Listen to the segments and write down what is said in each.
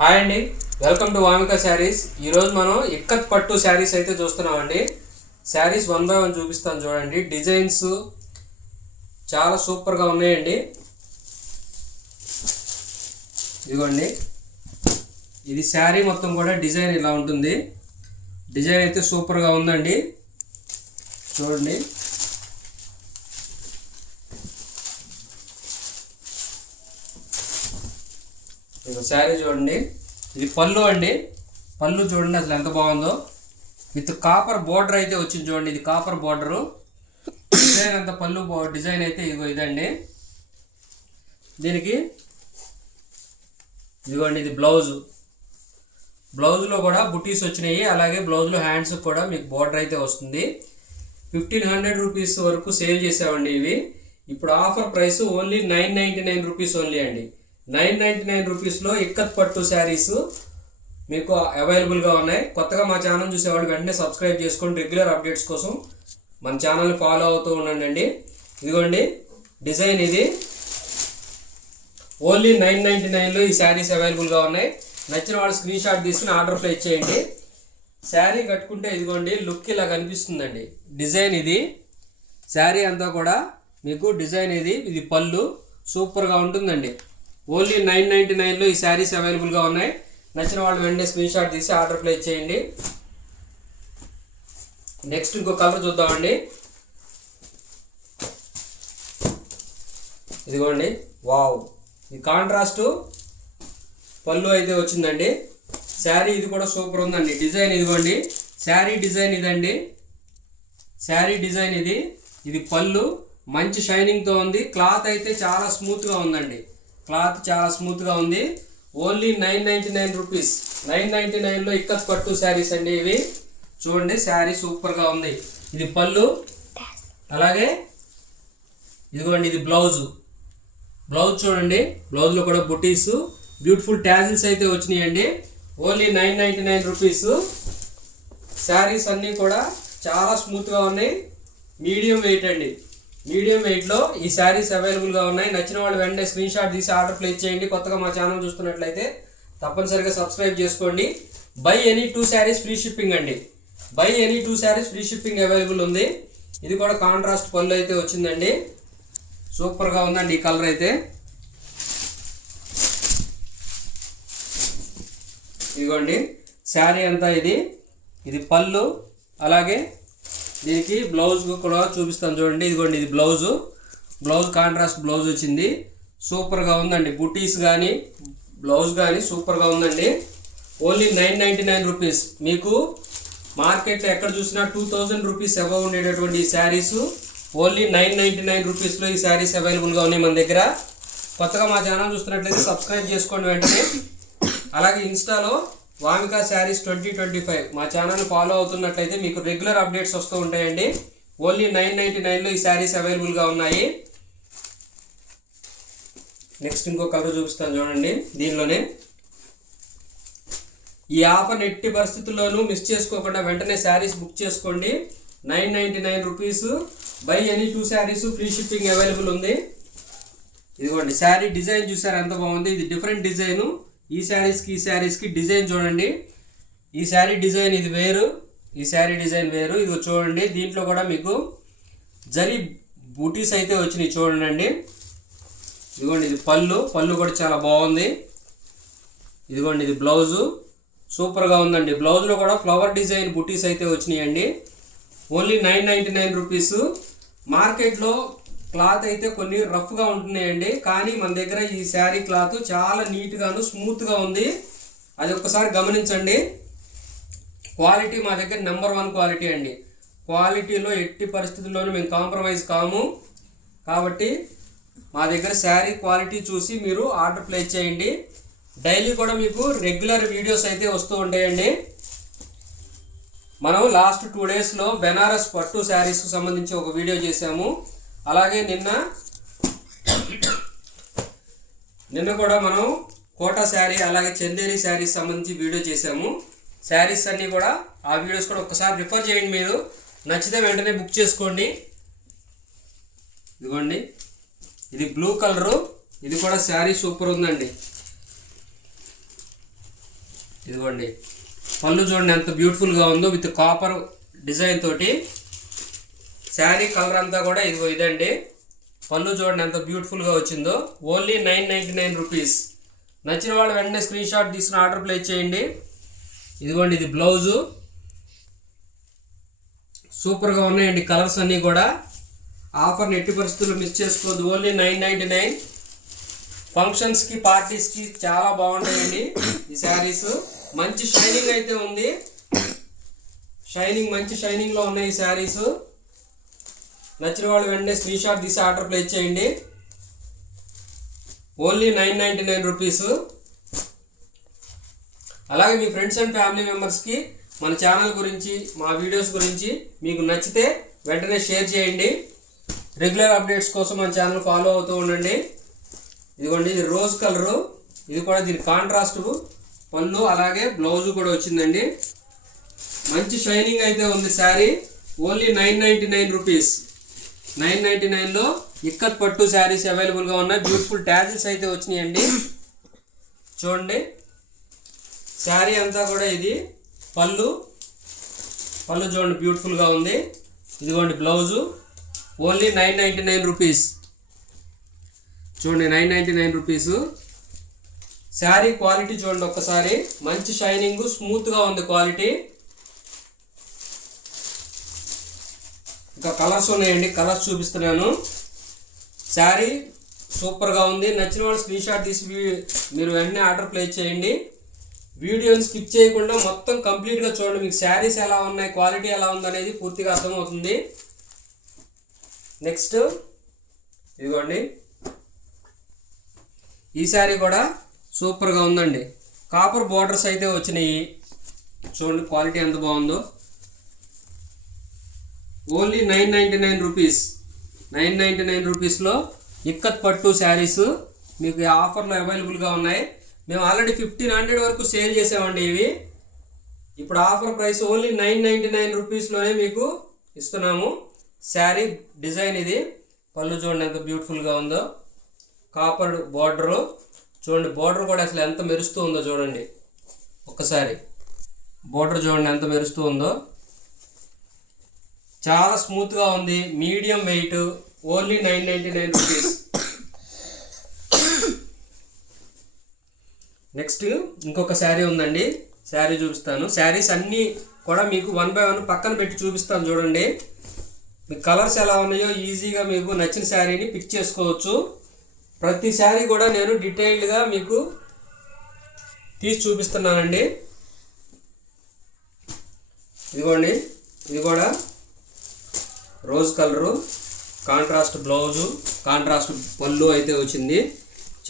Hi అండి. Welcome to Vamika saris. ఈరోజు మనం ఇక్కత్ పట్టు శారీస్ అయితే చూస్తున్నామండి. శారీస్ వన్ బై వన్ చూపిస్తాను చూడండి. డిజైన్స్ చాలా సూపర్గా ఉన్నాయండి. ఇదిగోండి. ఇది శారీ మొత్తం కూడా డిజైన్ ఇలా ఉంటుంది. డిజైన్ అయితే సూపర్గా ఉందండి. చూడండి. ఇక శారీ చూడండి. ఇది పళ్ళు అండి. పళ్ళు చూడండి అసలు ఎంత బాగుందో. విత్ కాపర్ బోర్డర్ అయితే వచ్చింది చూడండి. ఇది కాపర్ బోర్డరు. డిజైన్ అంత పళ్ళు డిజైన్ అయితే ఇదిగో ఇదండి. దీనికి ఇదిగోండి ఇది బ్లౌజు. బ్లౌజ్లో కూడా బుటీస్ వచ్చినాయి. అలాగే బ్లౌజ్లో హ్యాండ్స్ కూడా మీకు బోర్డర్ అయితే వస్తుంది. ఫిఫ్టీన్ హండ్రెడ్ రూపీస్ వరకు సేల్ చేసామండి ఇవి. ఇప్పుడు offer price only nine ninety nine rupees only అండి. నైన్ నైంటీ నైన్ రూపీస్లో ఇక్కత్ పట్టు శారీస్ మీకు అవైలబుల్గా ఉన్నాయి. కొత్తగా మా ఛానల్ చూసేవాళ్ళు వెంటనే సబ్స్క్రైబ్ చేసుకోండి రెగ్యులర్ అప్డేట్స్ కోసం మన ఛానల్ని ఫాలో అవుతూ ఉండండి. ఇదిగోండి డిజైన్ ఇది. ఓన్లీ నైన్ నైంటీ నైన్లో ఈ శారీస్ అవైలబుల్గా ఉన్నాయి. నచ్చిన వాళ్ళు స్క్రీన్ షాట్ తీసుకుని ఆర్డర్ ప్లేస్ చేయండి. శారీ కట్టుకుంటే ఇదిగోండి లుక్ ఇలా కనిపిస్తుందండి. డిజైన్ ఇది. శారీ అంతా కూడా మీకు డిజైన్ ఇది. ఇది పళ్ళు. సూపర్గా ఉంటుందండి. ఓన్లీ నైన్ నైంటీ నైన్లో ఈ శారీస్ అవైలబుల్గా ఉన్నాయి. నచ్చిన వాళ్ళు వెంటనే స్క్రీన్ షాట్ తీసి ఆర్డర్ ప్లేస్ చేయండి. నెక్స్ట్ ఇంకో కలర్ చూద్దామండి. ఇదిగోండి. వావ్ ఈ కాంట్రాస్ట్ పళ్ళు అయితే వచ్చిందండి. శారీ ఇది కూడా సూపర్ ఉందండి. డిజైన్ ఇదిగోండి. శారీ డిజైన్ ఇదండి. శారీ డిజైన్ ఇది. ఇది పళ్ళు. మంచి షైనింగ్తో ఉంది. క్లాత్ అయితే చాలా స్మూత్గా ఉందండి. క్లాత్ చాలా స్మూత్గా ఉంది. Only nine ninety nine rupees nine ninety నైన్లో ఇక్కత్ పట్టు శారీస్ అండి ఇవి. చూడండి శారీ సూపర్గా ఉంది. ఇది పళ్ళు. అలాగే ఇదిగోండి ఇది బ్లౌజు బ్లౌజ్ చూడండి బ్లౌజ్లో కూడా బుటీస్. బ్యూటిఫుల్ ట్యాజిల్స్ అయితే వచ్చినాయండి. Only nine ninety nine rupees saris అన్నీ కూడా చాలా స్మూత్గా ఉన్నాయి. మీడియం వెయిట్ అండి. మీడియం వెయిట్లో ఈ శారీస్ అవైలబుల్గా ఉన్నాయి. నచ్చిన వాళ్ళు వెంటనే స్క్రీన్ షాట్ తీసి ఆర్డర్ ప్లేస్ చేయండి. కొత్తగా మా ఛానల్ చూస్తున్నట్లయితే తప్పనిసరిగా సబ్స్క్రైబ్ చేసుకోండి. Buy any two saris free shipping అండి. Buy any two saris free shipping available ఉంది. ఇది కూడా కాంట్రాస్ట్ పళ్ళు అయితే వచ్చిందండి. సూపర్గా ఉందండి ఈ కలర్ అయితే. ఇదిగోండి. శారీ అంతా ఇది. ఇది పళ్ళు అలాగే దీనికి బ్లౌజ్ కూడా చూపిస్తాను చూడండి. ఇదిగోండి ఇది బ్లౌజు బ్లౌజ్ కాంట్రాస్ట్ బ్లౌజ్ వచ్చింది. సూపర్గా ఉందండి. బుటీస్ కానీ బ్లౌజ్ కానీ సూపర్గా ఉందండి. Only nine ninety nine rupees మీకు మార్కెట్లో ఎక్కడ చూసినా టూ థౌజండ్ రూపీస్ అబవ్ ఉండేటటువంటి ఈ saris only nine ninety nine రూపీస్లో ఈ శారీస్ అవైలబుల్గా ఉన్నాయి మన దగ్గర. కొత్తగా మా ఛానల్ చూస్తున్నట్లయితే సబ్స్క్రైబ్ చేసుకోండి వెంటనే. అలాగే ఇన్స్టాలో Vamika saris twenty twenty five. మా ఛానల్ ఫాలో అవుతున్నట్లయితే మీకు రెగ్యులర్ అప్డేట్స్ వస్తూ ఉంటాయండి. ఓన్లీ నైన్ నైంటీ నైన్లో ఈ శారీస్ అవైలబుల్గా ఉన్నాయి. నెక్స్ట్ ఇంకో కలర్ చూపిస్తాను చూడండి. దీనిలోనే ఈ ఆఫర్ ఎట్టి పరిస్థితుల్లోనూ మిస్ చేసుకోకుండా వెంటనే శారీస్ బుక్ చేసుకోండి. Nine ninety nine rupees. Buy any two saris. Free shipping available ఉంది. ఇదిగోండి శారీ డిజైన్ చూసారు ఎంత బాగుంది. ఇది డిఫరెంట్ డిజైను. ఈ శారీస్కి ఈ శారీస్కి డిజైన్ చూడండి. ఈ శారీ డిజైన్ ఇది వేరు ఈ శారీ డిజైన్ వేరు. ఇది చూడండి దీంట్లో కూడా మీకు జరీ బూటీస్ అయితే వచ్చినాయి చూడండి. ఇదిగోండి ఇది పళ్ళు పళ్ళు కూడా చాలా బాగుంది. ఇదిగోండి ఇది బ్లౌజు సూపర్గా ఉందండి. బ్లౌజ్లో కూడా ఫ్లవర్ డిజైన్ బుటీస్ అయితే వచ్చినాయండి. Only nine ninety nine rupees మార్కెట్లో క్లాత్ అయితే కొన్ని రఫ్గా ఉంటున్నాయండి. కానీ మన దగ్గర ఈ శారీ క్లాత్ చాలా నీట్గాను స్మూత్గా ఉంది. అది ఒక్కసారి గమనించండి. క్వాలిటీ మా దగ్గర నెంబర్ వన్ క్వాలిటీ అండి. క్వాలిటీలో ఎట్టి పరిస్థితుల్లోనూ మేము కాంప్రమైజ్ కాము. కాబట్టి మా దగ్గర శారీ క్వాలిటీ చూసి మీరు ఆర్డర్ ప్లేస్ చేయండి. డైలీ కూడా మీకు రెగ్యులర్ వీడియోస్ అయితే వస్తూ ఉంటాయండి. మనం లాస్ట్ టూ డేస్లో బెనారస్ పట్టు శారీస్కి సంబంధించి ఒక వీడియో చేసాము అలాగే నిన్న నిన్న కూడా మనం కోటా శారీ అలాగే చందేరి శారీస్ సంబంధించి వీడియో చేసాము శారీస్ అన్నీ కూడా ఆ వీడియోస్ కూడా ఒకసారి రిఫర్ చేయండి మీరు. నచ్చితే వెంటనే బుక్ చేసుకోండి. ఇదిగోండి. ఇది బ్లూ కలరు ఇది కూడా శారీ సూపర్ ఉందండి. ఇదిగోండి. పళ్ళు చూడండి ఎంత బ్యూటిఫుల్గా ఉందో విత్ కాపర్ డిజైన్ తోటి. శారీ కలర్ అంతా కూడా ఇదిగో ఇదండి. పళ్ళు చూడండి ఎంత బ్యూటిఫుల్గా వచ్చిందో. Only nine ninety nine rupees నచ్చిన వాళ్ళు వెంటనే స్క్రీన్ షాట్ తీసుకుని ఆర్డర్ ప్లేస్ చేయండి. ఇదిగోండి ఇది బ్లౌజు సూపర్గా ఉన్నాయండి కలర్స్ అన్నీ కూడా. ఆఫర్ని ఎట్టి పరిస్థితుల్లో మిస్ చేసుకోవద్దు. ఓన్లీ నైన్ నైంటీ నైన్ ఫంక్షన్స్కి పార్టీస్కి చాలా బాగుంటాయండి ఈ శారీస్ మంచి షైనింగ్ అయితే ఉంది. షైనింగ్ మంచి షైనింగ్లో ఉన్నాయి ఈ శారీస్ నచ్చిన వాళ్ళు వెంటనే స్క్రీన్ షాట్ తీసి ఆర్డర్ ప్లేస్ చేయండి. Only nine ninety nine rupees అలాగే మీ ఫ్రెండ్స్ అండ్ ఫ్యామిలీ మెంబర్స్కి మన ఛానల్ గురించి మా వీడియోస్ గురించి మీకు నచ్చితే వెంటనే షేర్ చేయండి. రెగ్యులర్ అప్డేట్స్ కోసం మన ఛానల్ ఫాలో అవుతూ ఉండండి. ఇదిగోండి ఇది రోజ్ కలరు ఇది కూడా దీని కాంట్రాస్ట్ పళ్ళు అలాగే బ్లౌజ్ కూడా వచ్చిందండి. మంచి షైనింగ్ అయితే ఉంది sari. Only nine ninety nine rupees nine ninety నైన్లో ఇక్కత్ పట్టు శారీస్ అవైలబుల్గా ఉన్నాయి. బ్యూటిఫుల్ ట్యాజిల్స్ అయితే వచ్చినాయండి. చూడండి. శారీ అంతా కూడా ఇది పళ్ళు. పళ్ళు చూడండి బ్యూటిఫుల్గా ఉంది. ఇదిగోండి blouse. Only nine ninety nine rupees. చూడండి nine ninety nine rupees. Sari quality చూడండి ఒక్కసారి. మంచి షైనింగ్ స్మూత్గా ఉంది క్వాలిటీ. ఇంకా కలర్స్ ఉన్నాయండి కలర్స్ చూపిస్తున్నాను. శారీ సూపర్గా ఉంది. నచ్చిన వాళ్ళు స్క్రీన్ షాట్ తీసి మీరు వెంటనే ఆర్డర్ ప్లేస్ చేయండి. వీడియోని స్కిప్ చేయకుండా మొత్తం కంప్లీట్గా చూడండి. మీకు శారీస్ ఎలా ఉన్నాయి క్వాలిటీ ఎలా ఉందనేది పూర్తిగా అర్థమవుతుంది. నెక్స్ట్ ఇదిగోండి. ఈ శారీ కూడా సూపర్గా ఉందండి. కాపర్ బార్డర్స్ అయితే వచ్చినాయి. చూడండి క్వాలిటీ ఎంత బాగుందో. Only nine ninety nine rupees. Nine ninety nine రూపీస్లో ఇక్కత్ పట్టు శారీస్ మీకు ఆఫర్లో అవైలబుల్గా ఉన్నాయి. మేము ఆల్రెడీ ఫిఫ్టీన్ హండ్రెడ్ వరకు సేల్ చేసామండి ఇవి. ఇప్పుడు offer price only nine ninety nine రూపీస్లోనే మీకు ఇస్తున్నాము. శారీ డిజైన్ ఇది. పళ్ళు చూడండి ఎంత బ్యూటిఫుల్గా ఉందో. Copper border. చూడండి బార్డర్ కూడా అసలు ఎంత మెరుస్తూ ఉందో చూడండి. ఒక్కసారి. బార్డర్ చూడండి ఎంత మెరుస్తూ ఉందో. చాలా స్మూత్గా ఉంది. Medium weight only nine ninety nine rupees next ఇంకొక శారీ ఉందండి. శారీ చూపిస్తాను. శారీస్ అన్నీ కూడా మీకు వన్ బై వన్ పక్కన పెట్టి చూపిస్తాను చూడండి. మీకు కలర్స్ ఎలా ఉన్నాయో ఈజీగా మీకు నచ్చిన శారీని పిక్ చేసుకోవచ్చు. ప్రతి శారీ కూడా నేను డీటెయిల్డ్గా మీకు తీసి చూపిస్తున్నానండి. ఇదిగోండి. ఇది కూడా rose colour contrast blouse contrast పళ్ళు అయితే వచ్చింది.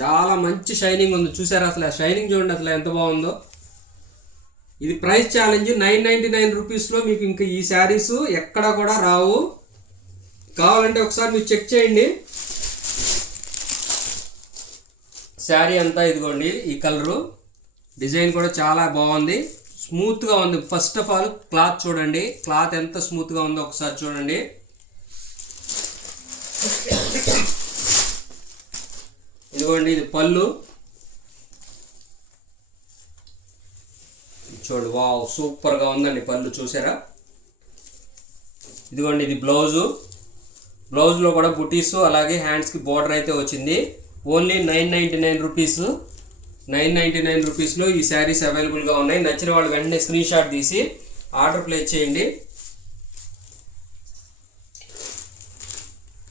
చాలా మంచి షైనింగ్ ఉంది. చూసారా అసలు షైనింగ్ చూడండి అసలు ఎంత బాగుందో. ఇది price challenge nine ninety nine రూపీస్లో మీకు ఇంకా ఈ శారీస్ ఎక్కడా కూడా రావు. కావాలంటే ఒకసారి మీరు చెక్ చేయండి. శారీ అంతా ఇదిగోండి ఈ కలరు. డిజైన్ కూడా చాలా బాగుంది. స్మూత్గా ఉంది. ఫస్ట్ ఆఫ్ ఆల్ క్లాత్ చూడండి. క్లాత్ ఎంత స్మూత్గా ఉందో ఒకసారి చూడండి. ఇదిగోండి ఇది పళ్ళు. చూడు వావ్ సూపర్గా ఉందండి పళ్ళు చూసారా? ఇదిగోండి ఇది బ్లౌజు. బ్లౌజ్లో కూడా బుటీస్ అలాగే హ్యాండ్స్కి బార్డర్ అయితే వచ్చింది. Only nine ninety nine rupees. Nine ninety nine రూపీస్లో ఈ శారీస్ అవైలబుల్గా ఉన్నాయి. నచ్చిన వాళ్ళు వెంటనే స్క్రీన్ షాట్ తీసి ఆర్డర్ ప్లేస్ చేయండి.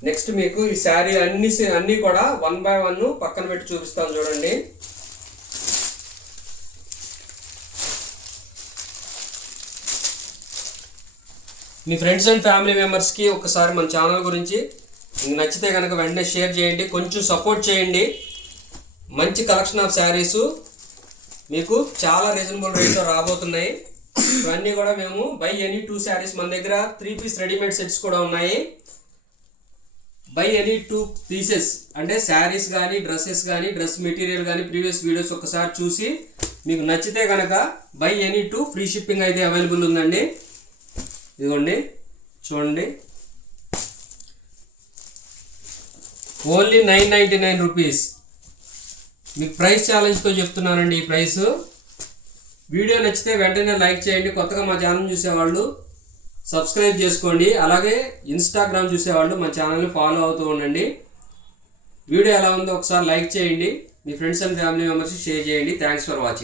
నెక్స్ట్ మీకు ఈ శారీ అన్ని అన్నీ కూడా వన్ బై వన్ పక్కన పెట్టి చూపిస్తాను చూడండి. మీ ఫ్రెండ్స్ అండ్ ఫ్యామిలీ మెంబర్స్కి ఒకసారి మన ఛానల్ గురించి మీకు నచ్చితే కనుక వెంటనే షేర్ చేయండి కొంచెం సపోర్ట్ చేయండి. మంచి కలెక్షన్ ఆఫ్ శారీస్ మీకు చాలా రీజనబుల్ రేట్లో రాబోతున్నాయి. ఇవన్నీ కూడా మేము బై ఎనీ టూ శారీస్ మన దగ్గర త్రీ పీస్ రెడీమేడ్ సెట్స్ కూడా ఉన్నాయి. బై ఎనీ టూ పీసెస్ అంటే శారీస్ కానీ డ్రెస్సెస్ కానీ డ్రెస్ మెటీరియల్ కానీ ప్రీవియస్ వీడియోస్ ఒకసారి చూసి మీకు నచ్చితే కనుక buy any two free shipping అయితే అవైలబుల్ ఉందండి. ఇదిగోండి చూడండి. Only nine ninety nine rupees మీకు ప్రైస్ ఛాలెంజ్తో చెప్తున్నానండి ఈ ప్రైస్ వీడియో నచ్చితే వెంటనే లైక్ చేయండి. కొత్తగా మా ఛానల్ చూసేవాళ్ళు సబ్స్క్రైబ్ చేసుకోండి. అలాగే ఇన్స్టాగ్రామ్ చూసేవాళ్ళు మా ఛానల్ని ఫాలో అవుతూ ఉండండి. వీడియో ఎలా ఉందో ఒకసారి లైక్ చేయండి. మీ friends and family members share చేయండి. Thanks for watching